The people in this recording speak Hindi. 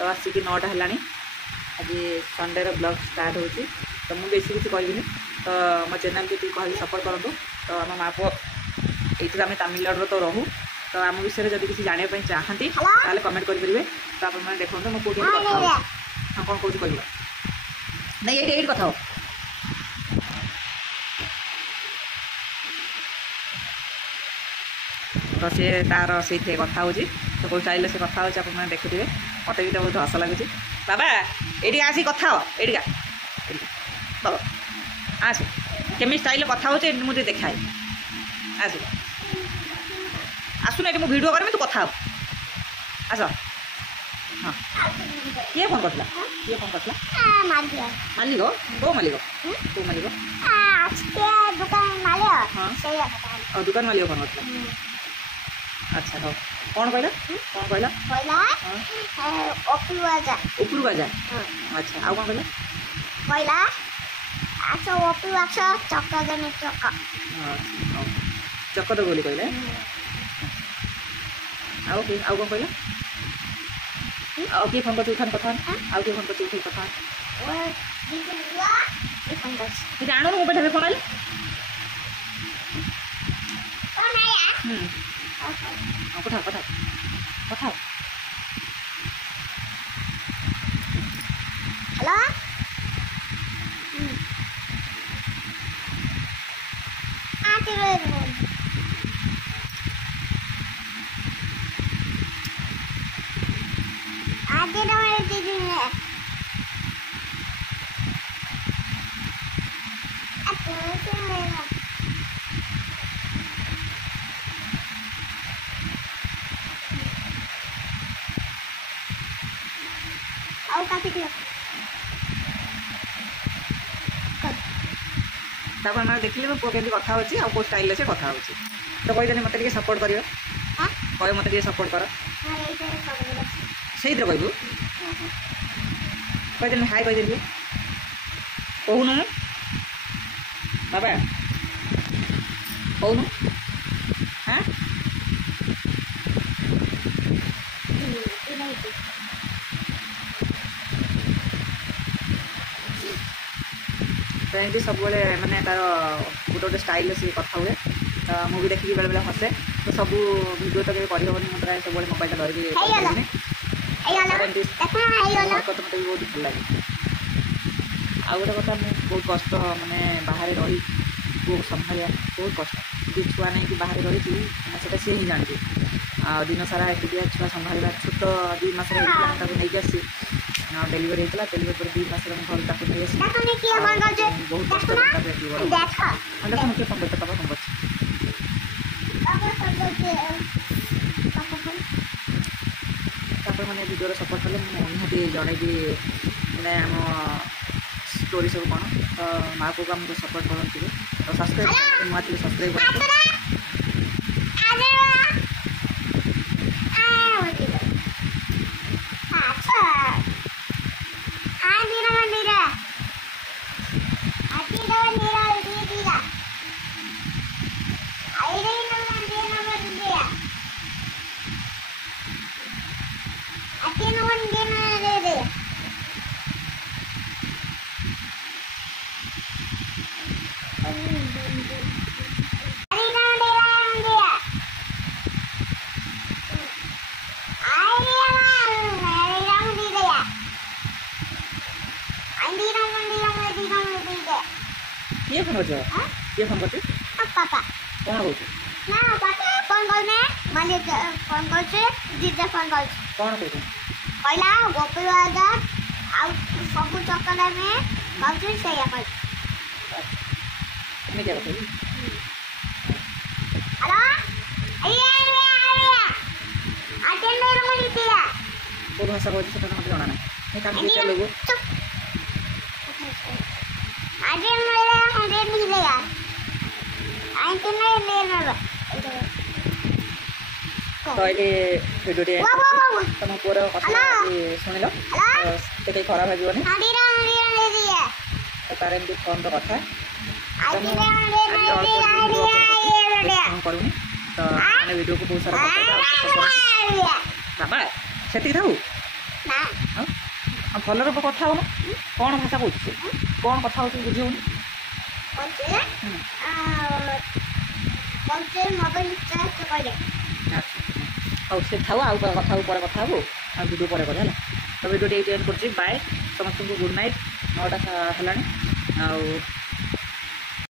तो आसिक 9टा है आज संडे ब्लॉग स्टार्ट होची तो मुझे बेसी किसी कहबी तो मो चैनल को कह सपोर्ट करूँ तो आम माँ पुओ ये आम तमिलनाडु तो रहूँ तो आम विषय जब किसी जानापी चाहती ताले कमेंट करेंगे तो आप देखो मो पुओ हाँ कौन कौन कह नहीं ये कथा हो तो सी तार से कथा हो तो कौ स्टाइल से कथा हो देखुए मत भी तो बहुत हस लगुच बाबा ये आसी कथा हो एडिका बाबा आस केमी स्टाइल कथा हो मुझे देखाए आस आसुना ये भिडियो करमी तू कथा आस हाँ किए फोन करता किए फोन करता मालिक कौ मालिक कौ मालिक हाँ दुकान मालिक फोन करता अच्छा हाँ कौन कहला उपरू आजा अच्छा आउ कौन कहला चक दे बोली कहले आउ कौन कहला आउ किए फोन कर उठान कथा आउ किए फोन कर उठे कथा जानू मोबाइल हेबे फोन आइले कथा कथा कथा हेलो आते रहो आते रहो दीदी ने तापर मैं देखिए मो पुओ केमती कथा होची आउ को स्टाइल से कथा होची तो कहीदेनि मत सपोर्ट करियो कह मत सपोर्ट कर से कहबू कहीदेनि हाय कहीदेनि कहूनु बाबा कहूनु हाँ तो ये सब मानने तार गोटे गोटे स्टाइल से कथा हुए तो मुझे देखिए बेले बेले हसे तो सब भिडियो तो करहबनी मुझे सब मोबाइल धरिकी मत भी बहुत भल लगे आ गोटे कथा बहुत कष्ट मानने बाहर रही पुओ संभालिया बहुत कष्ट जो छुआ नहीं कि बाहर रही से सी ही जानी आ दिन सारा एकुटिया छुआ संभाल छोट 2 मास नहीं आसी डेलीवरी होता डेलीवरी पर 2 मास घर तक नहीं आसी बहुत कष्ट देखो किए फोन करते पापा फोन कर मैंने भिडियो सपोर्ट कले निहाती जनईबी मैंने आम स्टोरी सब कौन तो माँ को आमको सपोर्ट करते तो सब्सक्राइब नुआ सब्सक्राइब कर किए फोन कर किए फोन कर पापा कौन हो ना पापा फोन करने मालिक फोन करछे दीदी फोन करछे कौन हो पहिला गोपी आजा आ सब चक्कर में बाबू से या पर मैं क्या बताऊं हेलो आते मेरे मन दिया कोन भाषा बोलते सेटा मते जाना नहीं मैं काम करते लोगो आगे मेरे 100 मिलेगा आते नहीं लेना तो ये भिडियो टे तुम पूरा कथा सुनिल तो कहीं खराब भाजनी तो तार एमती फोन तो कथा करूनी तो मैंने वीडियो को बहुत सारा बाबा से थाऊ ଆଉ ଭଲରେ କଥା ହେଉନ କ'ଣ ଭାଷା କହୁଛୁ ସେ କ'ଣ କଥା ହେଉଛୁ ବୁଝି ହେଉନି ମୋବାଇଲ ଚାର୍ଜ କହିଲେ ହଉ ସେ ଥାଉ ଆଉ କଥା ହବୁ ପରେ କଥା ହେବୁ ଆଉ ଭିଡ଼ିଓ ପରେ କରିବା ହେଲା ତ ଭିଡ଼ିଓ ଟିକେ ଏଣ୍ଡ କରୁଛି ବାଏ ସମସ୍ତଙ୍କୁ ଗୁଡ୍ ନାଇଟ୍ 9ଟା ହେଲାଣି ଆଉ